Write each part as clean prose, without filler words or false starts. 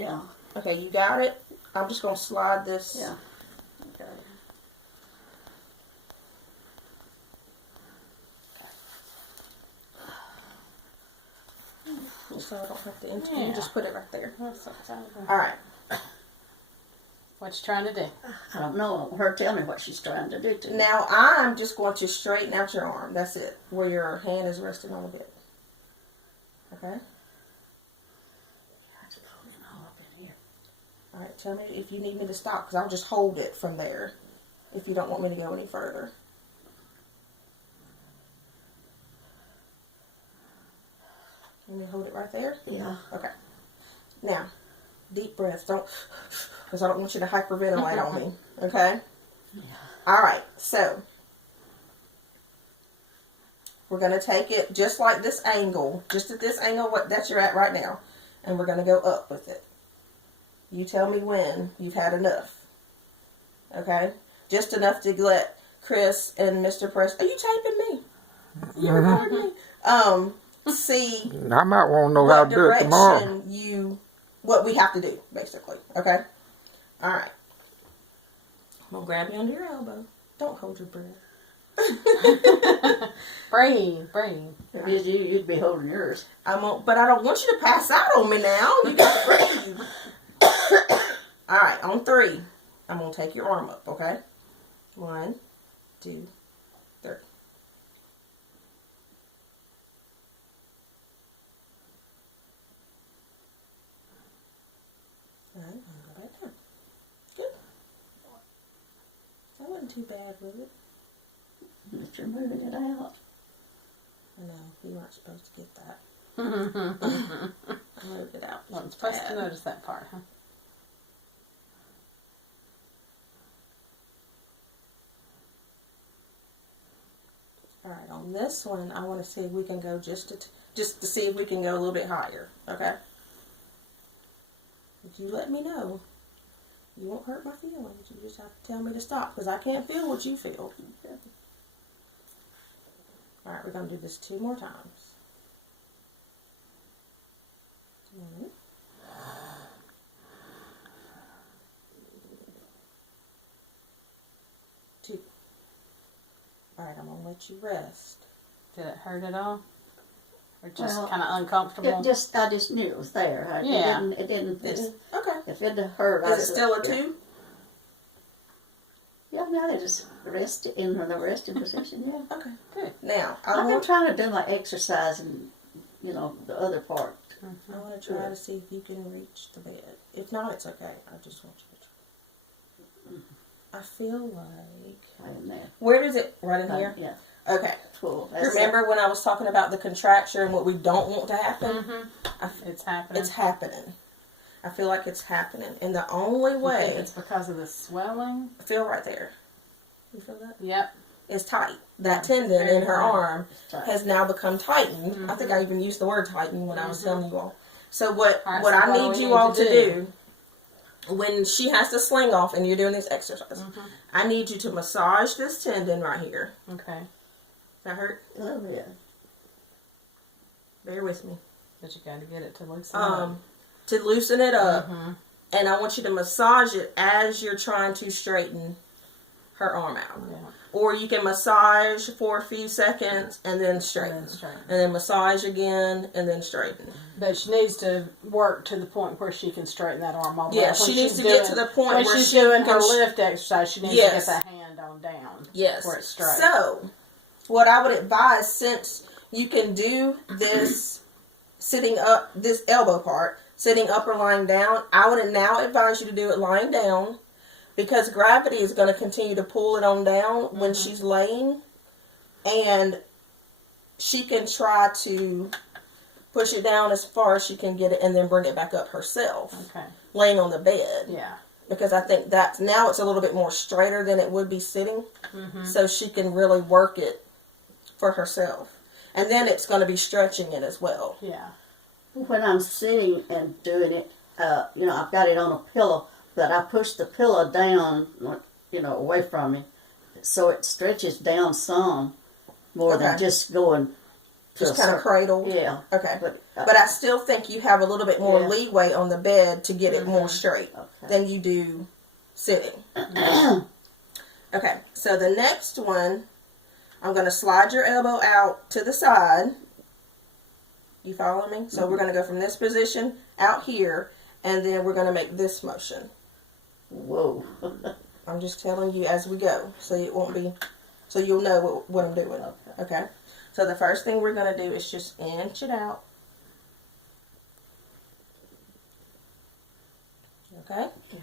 Yeah. Okay, you got it? I'm just going to slide this. Yeah. Okay. So I don't have to enter. Yeah. You just put it right there. That's exciting. All right. What you trying to do? I don't know. Her tell me what she's trying to do to me. Now I'm just going to straighten out your arm. That's it. Where your hand is resting on the bed. Okay? I just pull it all up in here. All right. Tell me if you need me to stop because I'll just hold it from there if you don't want me to go any further. Let me hold it right there. Yeah. Okay. Now, deep breaths. Don't, because I don't want you to hyperventilate on me. Okay? Yeah. All right. So, we're going to take it just like this angle, just at this angle what that you're at right now, and we're going to go up with it. You tell me when you've had enough. Okay? Just enough to let Chris and Mr. Press. Are you taping me? You recording me? See I might want to know how what to do it tomorrow. direction what we have to do, basically. Okay? All right. I'm going to grab you under your elbow. Don't hold your breath. Breathe. If it is you, you'd be holding yours. But I don't want you to pass out on me now. You got to breathe. All right, on 3, I'm going to take your arm up, okay? 1, 2, 3. All right, I'm going to go back down. Good. That wasn't too bad, was it? If you're moving it out. No, you weren't supposed to get that. Wasn't I moved it out. supposed to notice that part, huh? All right, on this one, I want to see if we can go just to see if we can go a little bit higher, okay? If you let me know, you won't hurt my feelings. You just have to tell me to stop because I can't feel what you feel. All right, we're going to do this 2 more times. 1. 2. All right, I'm going to let you rest. Did it hurt at all? Or just Well, kind of uncomfortable? I just knew it was there. Yeah. It didn't. Okay. If it had hurt, Is it still a 2? Yeah, now they just rest in the resting position. Yeah. Okay. Good. Now, I've been trying to do my exercise and the other part. I want to try to see if you can reach the bed. If not, it's okay. I just want you to try. I feel like... Right in there. Where does it... Right in here? Yeah. Okay. Cool. Remember when I was talking about the contraction and what we don't want to happen? Mm-hmm. It's happening. It's happening. I feel like it's happening. And the only You way... think it's because of the swelling? Feel right there. You feel that? Yep. It's tight. That tendon in her arm tight. has now become tightened. I think I even used the word tightened when I was telling you all. So what All right, what so I what do need we you need all to to do? do, when she has to sling off and you're doing this exercise, I need you to massage this tendon right here. Okay. That hurt? Oh, yeah. Bear with me. But you got to get it to loosen up. To loosen it up. And I want you to massage it as you're trying to straighten her arm out. Yeah. Or you can massage for a few seconds and then straighten. And then massage again and then straighten. But she needs to work to the point where she can straighten that arm all the way. Yeah, When she needs she's to get to the point when where she's she doing can her lift exercise, she needs to get that hand on down. Yes. Where it's straight. So, what I would advise, since you can do this sitting up, this elbow part, sitting up or lying down, I would now advise you to do it lying down because gravity is going to continue to pull it on down when she's laying, and she can try to push it down as far as she can get it and then bring it back up herself, laying on the bed. Yeah. Because I think that's, now it's a little bit more straighter than it would be sitting, so she can really work it for herself. And then it's going to be stretching it as well. Yeah. When I'm sitting and doing it, I've got it on a pillow, but I push the pillow down, away from me, so it stretches down some more than just going just To a kind of cer- cradled. Yeah. Okay. But But I still think you have a little bit more Yeah. leeway on the bed to get it more straight okay. than you do sitting. Okay, so the next one, I'm going to slide your elbow out to the side. You follow me? So we're going to go from this position out here, and then we're going to make this motion. Whoa. I'm just telling you as we go, so it won't be, so you'll know what I'm doing. Okay? So the first thing we're going to do is just inch it out. Okay? Yeah.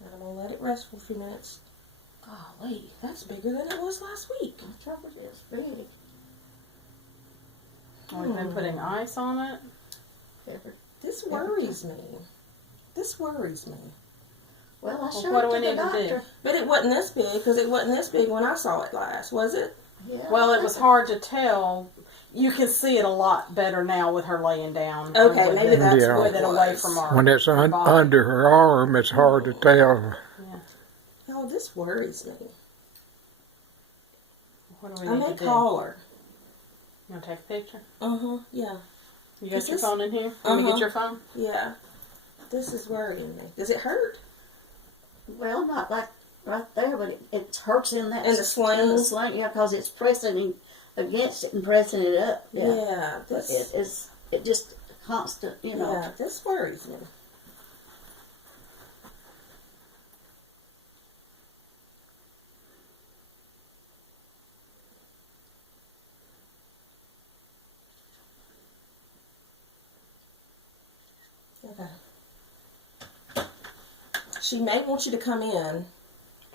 And I'm going to let it rest for a few minutes. Golly, that's bigger than it was last week. The trouble is big. We've been putting ice on it. Pepper. This worries me. This worries me. Well, I Well, showed what do it we to the need to do? doctor. But it wasn't this big, because it wasn't this big when I saw it last, was it? Yeah. Well, it was hard to tell. You can see it a lot better now with her laying down. Okay, with maybe it- that's Yeah. what with it it away was. from our. When it's body. under her arm, it's hard to tell. Oh, this worries me. What do we I need may to do? call her. You want to take a picture? Yeah. You got Is your this- phone in here? Let me Uh-huh. get your phone. Yeah. This is worrying me. Does it hurt? Well, not like right there, but it hurts in that In the sling? In the sling, yeah, because it's pressing against it and pressing it up. Yeah. Yeah. But This, it just constant, you know. yeah, this worries me. Okay. She may want you to come in.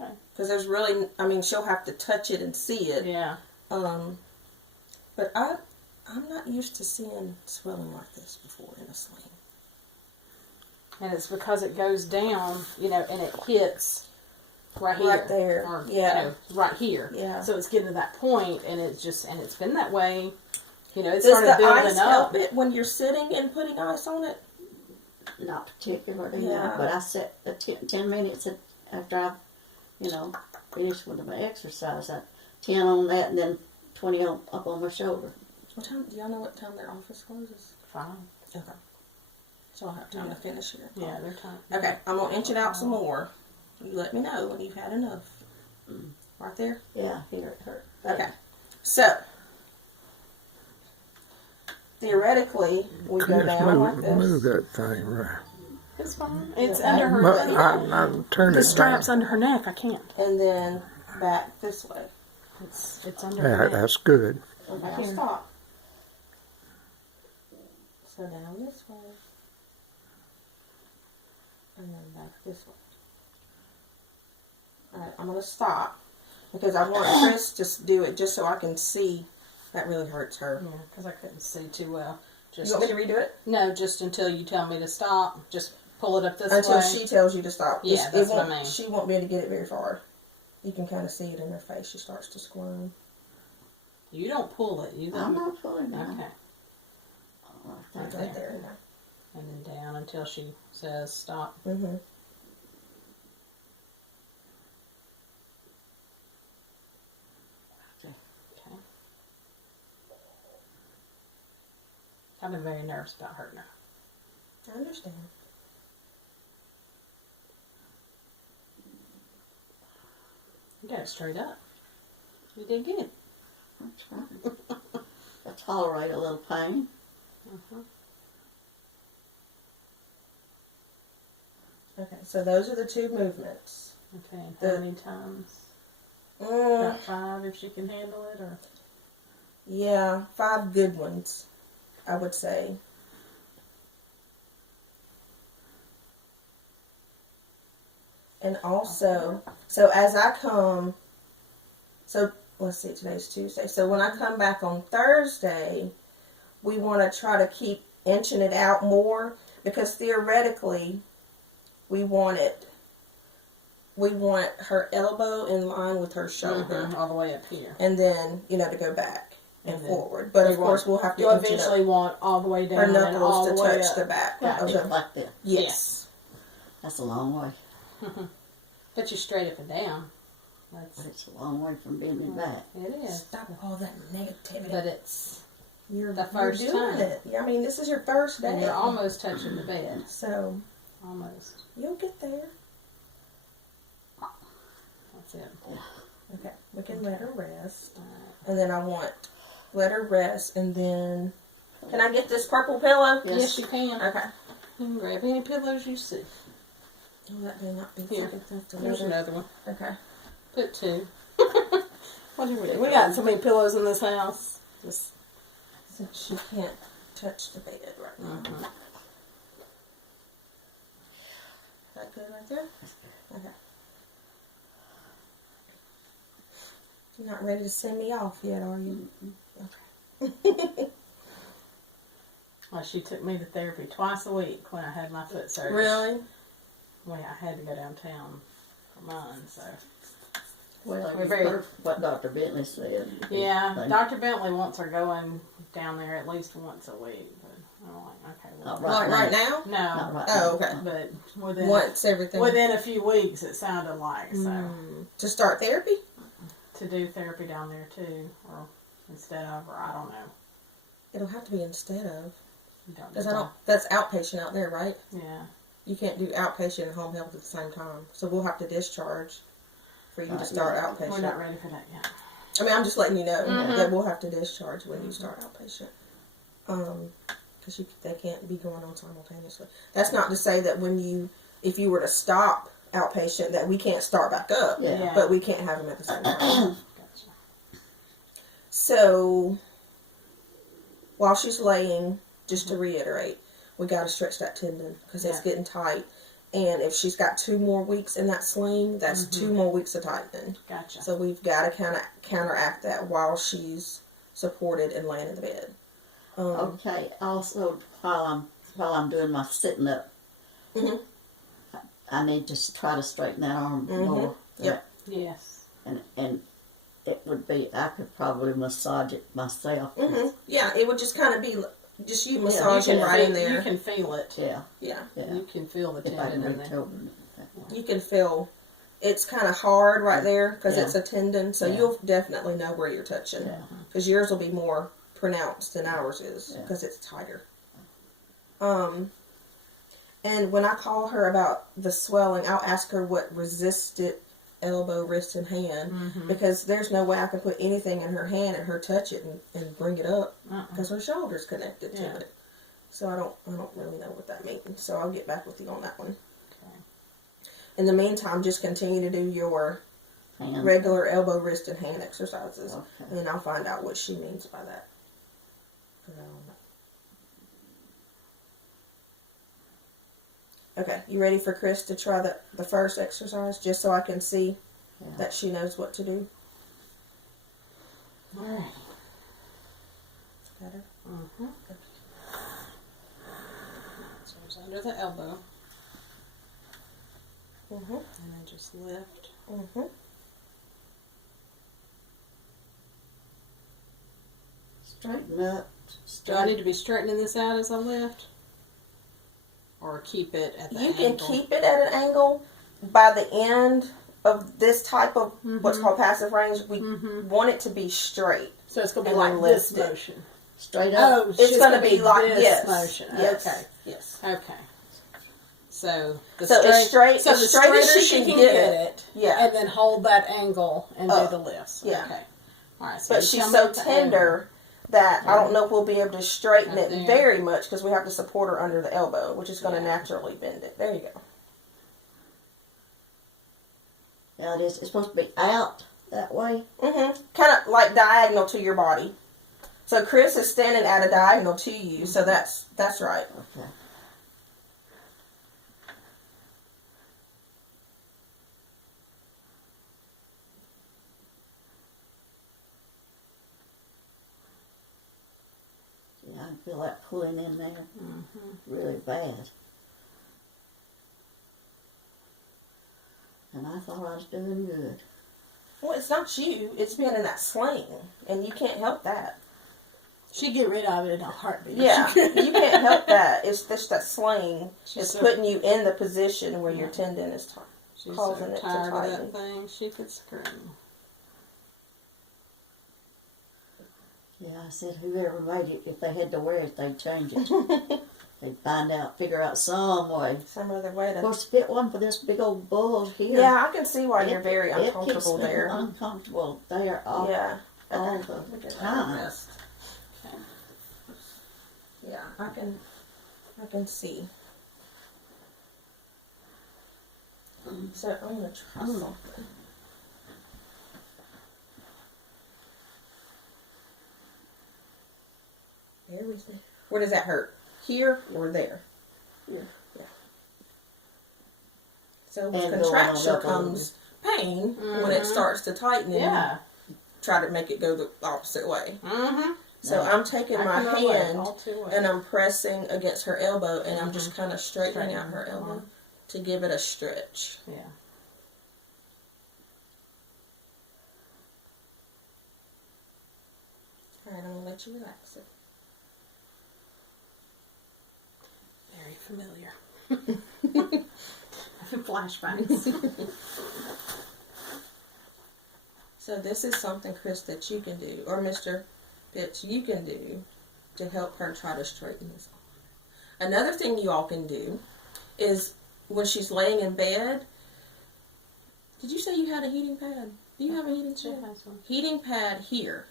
Okay. Because there's really, I mean, she'll have to touch it and see it. Yeah. But I'm not used to seeing swelling like this before in a sling. And it's because it goes down, you know, and it hits right here. Right there. Or, Yeah. You know, right here. Yeah. So it's getting to that point, and it's been that way. You know, it Does started the ice building up. help it when you're sitting and putting ice on it? Not particularly, Yeah. no. But I set the 10 minutes after I, you know, finished with my exercise. 10 on that and then 20 up on my shoulder. What time? Do y'all know what time their office closes? Fine. Okay. So I'll have time to finish here. Yeah, they're time. Okay, I'm gonna inch it out some more. You let me know when you've had enough. Right there. Yeah, here it hurt. Okay. So theoretically, we go Just down like move this. that thing right. It's fine. It's Yeah. under her. But I turn The it strap's down. under her neck. I can't. And then back this way. It's under her Yeah, neck. that's good. Okay, Here. stop. So down this way. And then back this way. Alright, I'm going to stop. Because I want Chris to do it just so I can see. That really hurts her. Yeah, because I couldn't see too well. You Just want me to redo it? no, just until you tell me to stop. Just pull it up this Until way. she tells you to stop. Yeah, It that's what I won't- mean. She won't be able to get it very far. You can kind of see it in her face. She starts to squirm. You don't pull it. You I'm don't. not pulling now. Okay. Right Right there. And then down until she says stop. Mm-hmm. Okay. I've been very nervous about hurting her. I understand. You got it straight up. You did good. I'm trying. I tolerate a little pain. Okay, so those are the two movements. Okay. And The- how many times? Mm, About 5 if she can handle it, or yeah, 5 good ones, I would say. And also, so as I come, so let's see, today's Tuesday. So when I come back on Thursday, we want to try to keep inching it out more because theoretically, we want her elbow in line with her shoulder, all the way up here. and then to go back and And then forward. But of you course, we'll have to You'll inch it up. eventually want all the way down Her and all knuckles the to way touch up. the back. Right, of just the, like that. yes. That's a long way. But you're straight up and down. That's But it's a long way from bending back. it is. Stop all that negativity. But it's You're The first you're doing time. it. I mean, this is your first day. And you're almost touching the bed. So Almost. you'll get there. That's it. Okay, we can let her rest. Alright. And then I want let her rest, and then can I get this purple pillow? Yes, you can. Okay. You can grab any pillows you see. Oh, that may not be Here. There's another one. Okay. Put two. What do we do? We got so many pillows in this house. Just Since she can't touch the bed right now. mhm. Is that good right there? Okay. You're not ready to send me off yet, are you? Okay. Well, she took me to therapy twice a week when I had my foot surgery. Really? Well, I had to go downtown for mine, so. Well, We're you've very- heard what Dr. Bentley said. Yeah, They- Dr. Bentley wants her going down there at least once a week, but I'm like, okay, well, Not Like right now? Not no, right Oh, now. okay. but within Once everything. within a few weeks, it sounded like so To start therapy? to do therapy down there too, or instead of, or I don't know. It'll have to be instead of. You don't Because get I don't. That's outpatient out there, right? that. Yeah, You can't do outpatient and home health at the same time. So we'll have to discharge for you to Right. start we're outpatient. not ready for that yet. I mean, I'm just letting you know Mhm. that we'll have to discharge when you start outpatient. Because they can't be going on simultaneously. That's not to say that if you were to stop outpatient, that we can't start back up. Yeah. Yeah. But we can't have them at the same time. Gotcha. So, while she's laying, just to reiterate, we got to stretch that tendon because it's Yeah. getting tight. And if she's got 2 more weeks in that sling, that's 2 more weeks of tightening. Gotcha. So we've got to kind of counteract that while she's supported and laying in the bed. Okay. Also, while I'm doing my sitting up, Mhm. I need to try to straighten that arm Mhm. more. Yep. Yes. And it would be, I could probably massage it myself. Yeah, it would just kind of be just you You massaging can right feel, in there. You can feel it. Yeah, Yeah, yeah. You can feel the If I tendon can in reach there. over it that way. you can feel it's kind of hard right there because Yeah. it's a tendon. So Yeah. you'll definitely know where you're touching Yeah. because yours will be more pronounced than ours is Yeah. because it's tighter. And when I call her about the swelling, I'll ask her what resisted elbow, wrist, and hand because there's no way I can put anything in her hand and her touch it and bring it up because her shoulder's connected to Yeah. it. So I don't really know what that means. So I'll get back with you on that one. Okay. In the meantime, just continue to do your Hand. regular elbow, wrist, and hand exercises, Okay. and then I'll find out what she means by that. 'Cause I don't know. Okay, you ready for Chris to try the first exercise, just so I can see Yeah. that she knows what to do? All right. Better. Mm-hmm. So it's under the elbow, Mhm. and then just lift. Mhm. Straighten up. Do I need to be straightening this out as I lift? Or keep it at the You angle? can keep it at an angle. By the end of this type of what's called passive range, we want it to be straight. So it's going to be and like then this lift it. motion. Straight up. Oh, It's going gonna to be like this yes, motion. yes, Okay. yes. Okay. So the So it's straight- So as the straight as straighter she she can can get get it. it, Yeah. and then hold that angle and Up. do the lifts. Yeah. Okay. All right. So But you she's tell so me the tender that I don't know if we'll be able to straighten Right it there. very much because we have to support her under the elbow, which is going to Yeah. naturally bend it. There you go. Yeah, it is. It's supposed to be out that way. Mm-hmm. Kind of like diagonal to your body. So Chris is standing at a diagonal to you, so that's right. Okay. Yeah, I can feel that pulling in there really bad. And I thought I was doing good. Well, it's not you. It's being in that sling, and you can't help that. She'd get rid of it in a heartbeat. Yeah, you can't help that. It's just that sling She's is so- putting you in the position where your tendon is tight. She's causing so it to tired of tighten. that thing. She could scream. Yeah, I said whoever made it, if they had to wear it, they'd change it. They'd figure out some way. Some other way Of to. course, to get one for this big old bull here. Yeah, I can see why you're it- very it uncomfortable keeps me there. Uncomfortable there all, Yeah. all Okay. the Look at that time. mess. Yeah, I can see. So I'm gonna try something. Bear with me. Where does that hurt? Here or there? Here. Yeah. So with And going on contraction up a little comes pain when it starts to tighten and Yeah. you try to make it go the opposite way. Mm-hmm. So I'm taking my hand all too well. and I'm pressing against her elbow and I'm just kind of straightening out her Straightening. elbow to give it a stretch. Yeah. Alright, I'm gonna let you relax it. Very familiar. Flashbacks. So this is something, Chris, that you can do, or Mr. Pitts, you can do to help her try to straighten this arm. Another thing you all can do is when she's laying in bed. Did you say you had a heating pad? Do you have a heating pad? Heating pad here.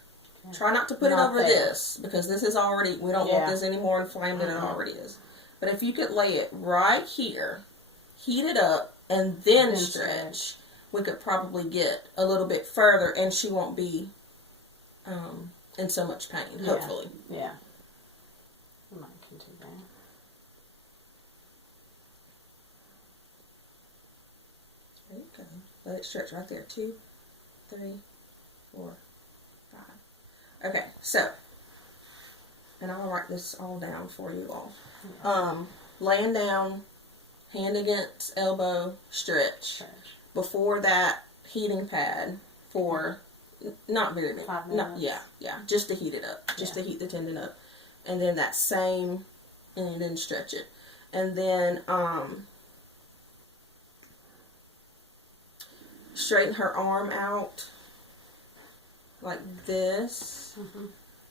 Okay. Try not to put Not it over there. this because this is already, we don't want Yeah. this any more inflamed than it already is. But if you could lay it right here, heat it up, and then Then stretch, we could probably get a little bit further and she won't be in so much pain, Yeah. hopefully. Yeah. I might can do that. There you go. Let it stretch right there. 2, 3, 4, 5. Okay, so, and I'll write this all down for you all. Laying down, hand against elbow, stretch. Stretch. Before that, heating pad for not very many. 5 Not, minutes. yeah, just to heat it up, just to heat the tendon up, and then that same, and then stretch it, and then straighten her arm out like this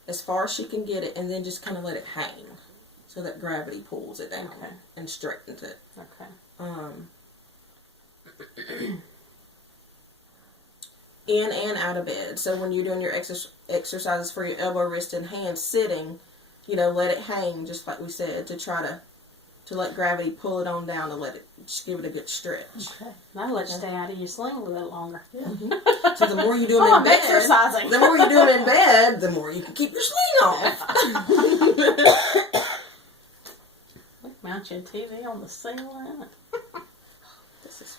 as far as she can get it, and then just kind of let it hang so that gravity pulls it down Okay. and straightens it. Okay. In and out of bed. So when you're doing your exercises for your elbow, wrist, and hand sitting, let it hang just like we said to try to let gravity pull it on down to let it just give it a good stretch. Okay. That'll let you stay out of your sling a little bit longer. So the more you do them Oh, in I'm bed, exercising. the more you do them in bed, the more you can keep your sling off. Look, mount your TV on the ceiling. This is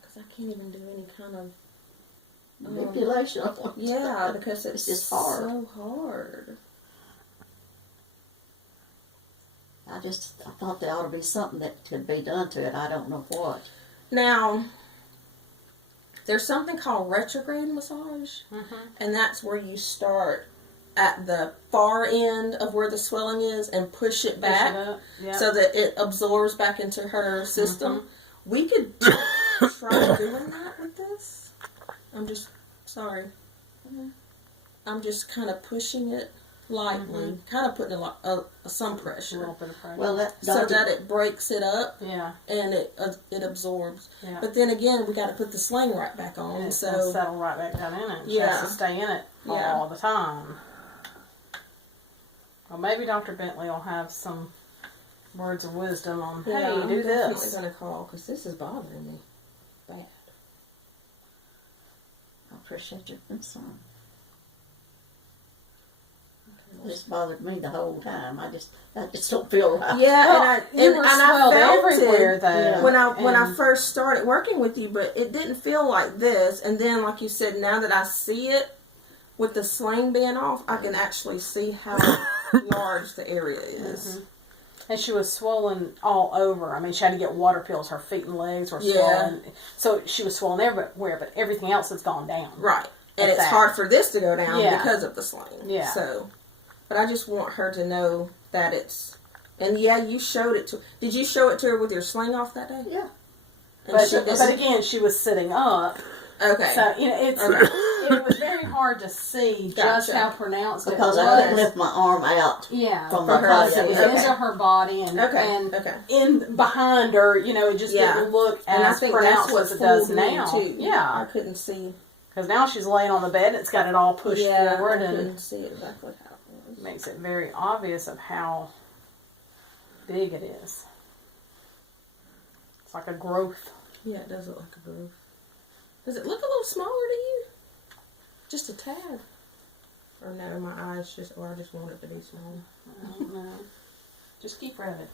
because I can't even do any kind of Manipulation. yeah, because it's just hard. so hard. I thought there ought to be something that could be done to it. I don't know what. Now, there's something called retrograde massage, and that's where you start at the far end of where the swelling is and push it back Yep. so that it absorbs back into her system. We could try doing that with this. I'm just sorry. I'm just kind of pushing it lightly, kind of putting some a pressure, little bit of pressure. Well, that so Dr. that it breaks it up yeah. and it absorbs. Yeah. But then again, we got to put the sling right back And on. it's gonna So settle right back down in it. She Yeah. has to stay in it Yeah. all the time. Well, maybe Dr. Bentley will have some words of wisdom on, hey, I'm do definitely this. gonna call because this is bothering me bad. I appreciate your concern. This bothered me the whole time. I just don't feel right. Yeah, You were swelled I felt everywhere, it though. when I And- first started working with you, but it didn't feel like this. And then, like you said, now that I see it with the sling being off, I can actually see how large the area is. And she was swollen all over. I mean, she had to get water pills. Her feet and legs were Yeah. swollen. So she was swollen everywhere, but everything else has gone down. Right. And Like it's that. hard for this to go down Yeah. because of the sling. Yeah. So, but I just want her to know that it's. And yeah, you showed it to. Did you show it to her with your sling off that day? Yeah. And she But didn't- again, she was sitting up, Okay. So it was very hard to see just Gotcha. how pronounced Because it I couldn't was. lift my arm out Yeah, from For my her body. to it was Okay. into her body and Okay. in behind her. It just Yeah. didn't look And I as think that's pronounced what as it does fooled me now. too. Yeah, I couldn't see. because now she's laying on the bed and it's got it all pushed forward I and couldn't see exactly how it was. makes it very obvious of how big it is. It's like a growth. Yeah, it does look like a groove. Does it look a little smaller to you? Just a tad? Or no, my eyes or I just want it to be small. I don't know. Just keep rubbing.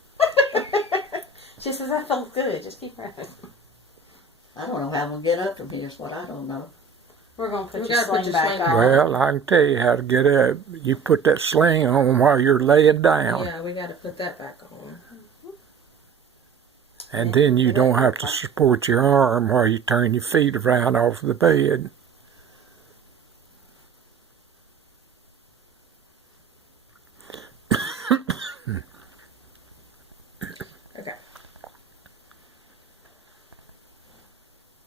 She says, that felt good. Just keep rubbing. I don't know how we'll get up from here is what I don't know. We're going to put We your gotta put sling your back sling on. back. Well, I can tell you how to get up. You put that sling on while you're laying down. Yeah, we got to put that back on. And then you don't have to support your arm while you turn your feet around off the bed. Okay.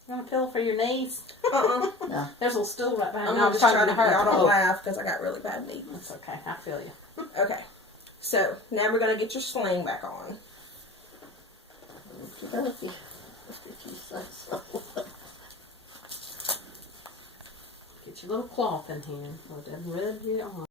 You want a pillow for your knees? Uh-uh. No. There's a little stool right behind I'm you. just trying to, y'all don't Oh, laugh because I got really bad knees. that's okay. I feel you. Okay. So, now we're going to get your sling back on. Okey-dokey. If you say so. Get your little cloth in here so it doesn't rub your arm.